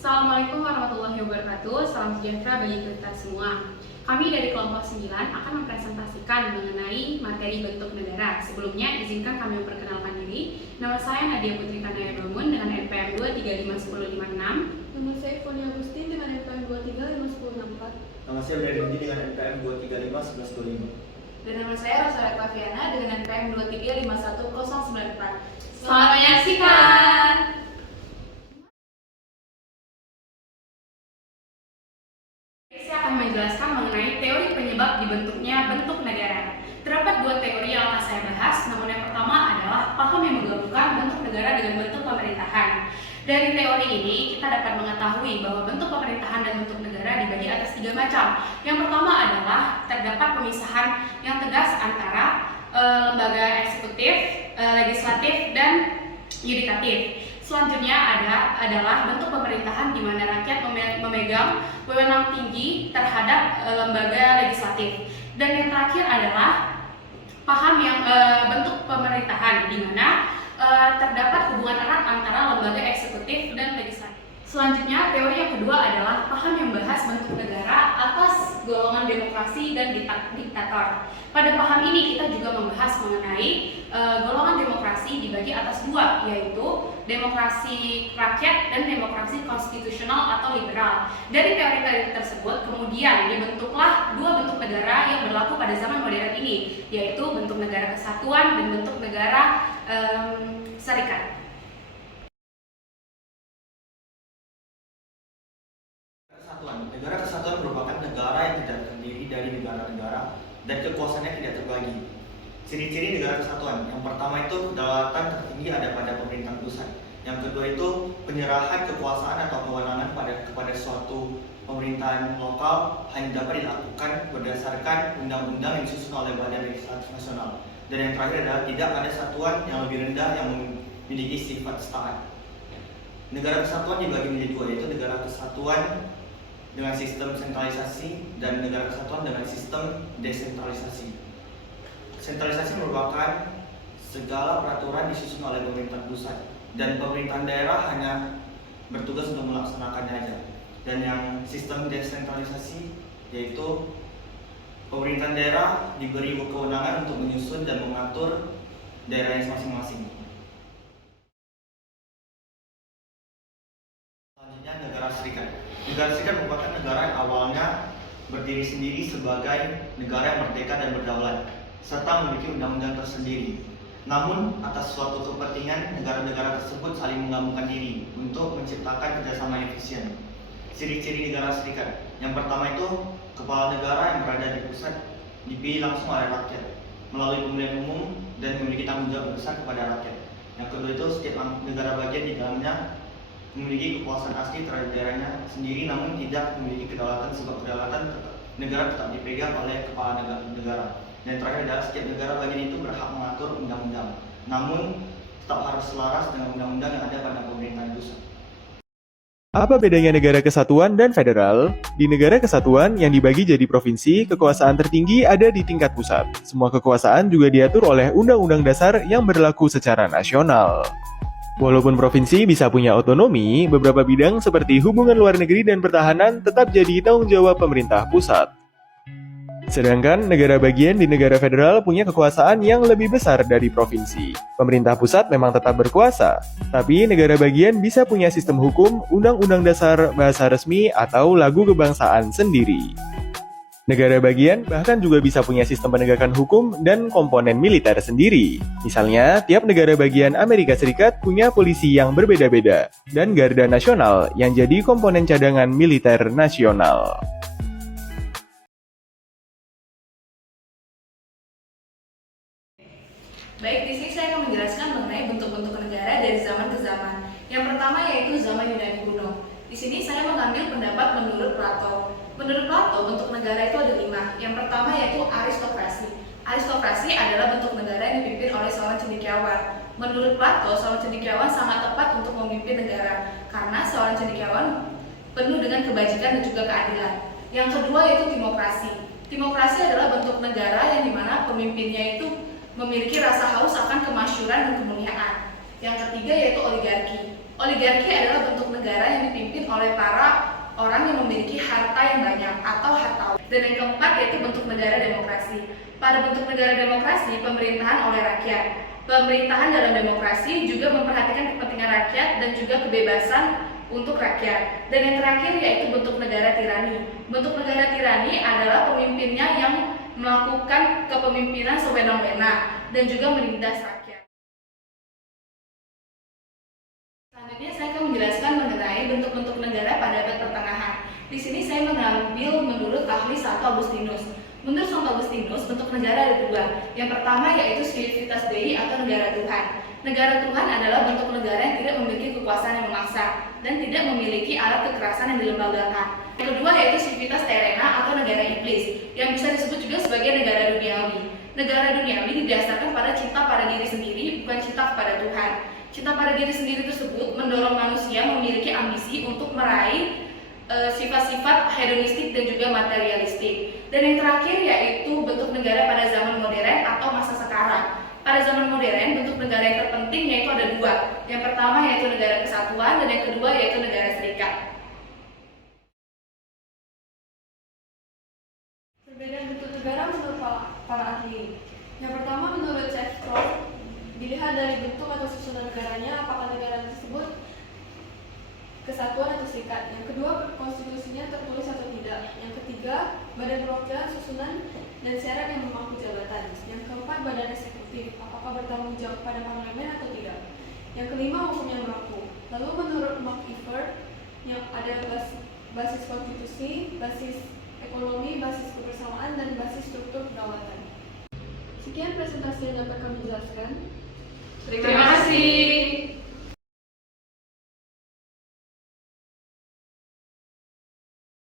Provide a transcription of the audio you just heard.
Assalamualaikum warahmatullahi wabarakatuh. Salam sejahtera bagi kita semua. Kami dari kelompok 9 akan mempresentasikan mengenai materi bentuk negara. Sebelumnya, izinkan kami memperkenalkan diri. Nama saya Nadia Putri Kanaya Bangun dengan NPM 2351056. Nama saya Foni Agustin dengan NPM 2351064. Nama saya Brady dengan NPM 2351125. Dan nama saya Rosalia Klaviana dengan NPM 2351094. Selamat menyaksikan. Saya akan menjelaskan mengenai teori penyebab dibentuknya bentuk negara. Terdapat dua teori yang akan saya bahas, namun yang pertama adalah paham yang menggabungkan bentuk negara dengan bentuk pemerintahan. Dari teori ini, kita dapat mengetahui bahwa bentuk pemerintahan dan bentuk negara dibagi atas tiga macam. Yang pertama adalah terdapat pemisahan yang tegas antara lembaga eksekutif, legislatif, dan yudikatif. Selanjutnya adalah bentuk pemerintahan di mana rakyat memegang wewenang tinggi terhadap lembaga legislatif. Dan yang terakhir adalah paham yang bentuk pemerintahan di mana terdapat hubungan erat antara lembaga eksekutif dan legislatif. Selanjutnya, teori yang kedua adalah paham yang membahas bentuk negara atas golongan demokrasi dan diktator. Pada paham ini kita juga membahas mengenai golongan demokrasi dibagi atas dua, yaitu demokrasi rakyat dan demokrasi konstitusional atau liberal. Dari teori-teori tersebut kemudian dibentuklah dua bentuk negara yang berlaku pada zaman modern ini, yaitu bentuk negara kesatuan dan bentuk negara serikat. Negara kesatuan merupakan negara yang tidak terdiri dari negara-negara dan kekuasaannya tidak terbagi. Ciri-ciri negara kesatuan, yang pertama itu kedaulatan tertinggi ada pada pemerintah pusat. Yang kedua itu penyerahan kekuasaan atau kewenangan kepada suatu pemerintahan lokal hanya dapat dilakukan berdasarkan undang-undang yang disusun oleh Badan Legislatif Nasional. Dan yang terakhir adalah tidak ada satuan yang lebih rendah yang memiliki sifat setara. Negara kesatuan dibagi menjadi dua, yaitu negara kesatuan dengan sistem sentralisasi dan negara kesatuan dengan sistem desentralisasi. Sentralisasi merupakan segala peraturan disusun oleh pemerintah pusat dan pemerintahan daerah hanya bertugas untuk melaksanakannya aja. Dan yang sistem desentralisasi yaitu pemerintahan daerah diberi kewenangan untuk menyusun dan mengatur daerahnya masing-masing. Selanjutnya negara serikat. Negara serikat merupakan negara yang awalnya berdiri sendiri sebagai negara yang merdeka dan berdaulat, serta memiliki undang-undang tersendiri. Namun, atas suatu kepentingan, negara-negara tersebut saling menggabungkan diri untuk menciptakan kerjasama yang efisien. Ciri-ciri negara serikat. Yang pertama itu, kepala negara yang berada di pusat dipilih langsung oleh rakyat melalui pemilihan umum dan memiliki tanggung jawab besar kepada rakyat. Yang kedua itu, setiap negara bagian di dalamnya memiliki kekuasaan asli terhadap daerahnya sendiri, namun tidak memiliki kedaulatan, sebab kedaulatan negara tetap dipegang oleh kepala negara. Dan terakhir adalah setiap negara bagian itu berhak mengatur undang-undang, namun tetap harus selaras dengan undang-undang yang ada pada pemerintahan pusat. Apa bedanya negara kesatuan dan federal? Di negara kesatuan yang dibagi jadi provinsi, kekuasaan tertinggi ada di tingkat pusat. Semua kekuasaan juga diatur oleh Undang-Undang Dasar yang berlaku secara nasional. Walaupun provinsi bisa punya otonomi, beberapa bidang seperti hubungan luar negeri dan pertahanan tetap jadi tanggung jawab pemerintah pusat. Sedangkan negara bagian di negara federal punya kekuasaan yang lebih besar dari provinsi. Pemerintah pusat memang tetap berkuasa, tapi negara bagian bisa punya sistem hukum, undang-undang dasar, bahasa resmi, atau lagu kebangsaan sendiri. Negara bagian bahkan juga bisa punya sistem penegakan hukum dan komponen militer sendiri. Misalnya, tiap negara bagian Amerika Serikat punya polisi yang berbeda-beda, dan Garda Nasional yang jadi komponen cadangan militer nasional. Baik, di sini saya akan menjelaskan mengenai bentuk-bentuk negara dari zaman ke zaman. Yang pertama yaitu zaman Yunani kuno. Di sini saya mengambil pendapat menurut Plato. Menurut Plato, bentuk negara itu ada 5. Yang pertama yaitu aristokrasi. Aristokrasi adalah bentuk negara yang dipimpin oleh seorang cendekiawan. Menurut Plato, seorang cendekiawan sangat tepat untuk memimpin negara karena seorang cendekiawan penuh dengan kebajikan dan juga keadilan. Yang kedua yaitu demokrasi. Demokrasi adalah bentuk negara yang dimana pemimpinnya itu memiliki rasa haus akan kemasyhuran dan kemuliaan. Yang ketiga yaitu oligarki. Oligarki adalah bentuk negara yang dipimpin oleh para orang yang memiliki harta yang banyak atau hartawan. Dan yang keempat yaitu bentuk negara demokrasi. Pada bentuk negara demokrasi, pemerintahan oleh rakyat. Pemerintahan dalam demokrasi juga memperhatikan kepentingan rakyat dan juga kebebasan untuk rakyat. Dan yang terakhir yaitu bentuk negara tirani. Bentuk negara tirani adalah pemimpinnya yang melakukan kepemimpinan sewenang-wenang dan juga menindas rakyat. Selanjutnya saya akan menjelaskan mengenai bentuk-bentuk negara pada abad pertengahan. Di sini saya mengambil menurut ahli Santo Agustinus. Menurut Santo Agustinus, bentuk negara ada dua. Yang pertama yaitu civitas Dei atau negara Tuhan. Negara Tuhan adalah bentuk negara yang tidak memiliki kekuasaan yang memaksa dan tidak memiliki alat kekerasan yang dilembagakan. Yang kedua yaitu civitas terrena atau negara iblis, yang bisa disebut juga sebagai negara duniawi. Negara duniawi didasarkan pada cinta pada diri sendiri, bukan cinta kepada Tuhan. Cinta pada diri sendiri tersebut mendorong manusia memiliki ambisi untuk meraih sifat-sifat hedonistik dan juga materialistik. Dan yang terakhir yaitu bentuk negara pada zaman modern atau masa sekarang. Pada zaman modern, bentuk negara yang terpenting yaitu ada dua. Yang pertama yaitu negara kesatuan dan yang kedua yaitu negara serikat. Perbedaan bentuk negara menurut para ahli. Yang pertama menurut Chevron, dilihat dari bentuk atau susunan negaranya, apakah negara tersebut kesatuan atau serikat. Yang kedua, konstitusinya tertulis atau tidak. Yang ketiga, badan perwakilan, susunan, dan syarat yang memangku jabatan. Yang keempat, badan eksekutif, apakah bertanggung jawab pada parlemen atau tidak. Yang kelima, hukum yang berlaku. Lalu menurut MacIver, yang ada basis konstitusi, basis ekonomi, basis kebersamaan, dan basis struktur kedaulatan. Sekian presentasi yang dapat kami jelaskan. Terima kasih.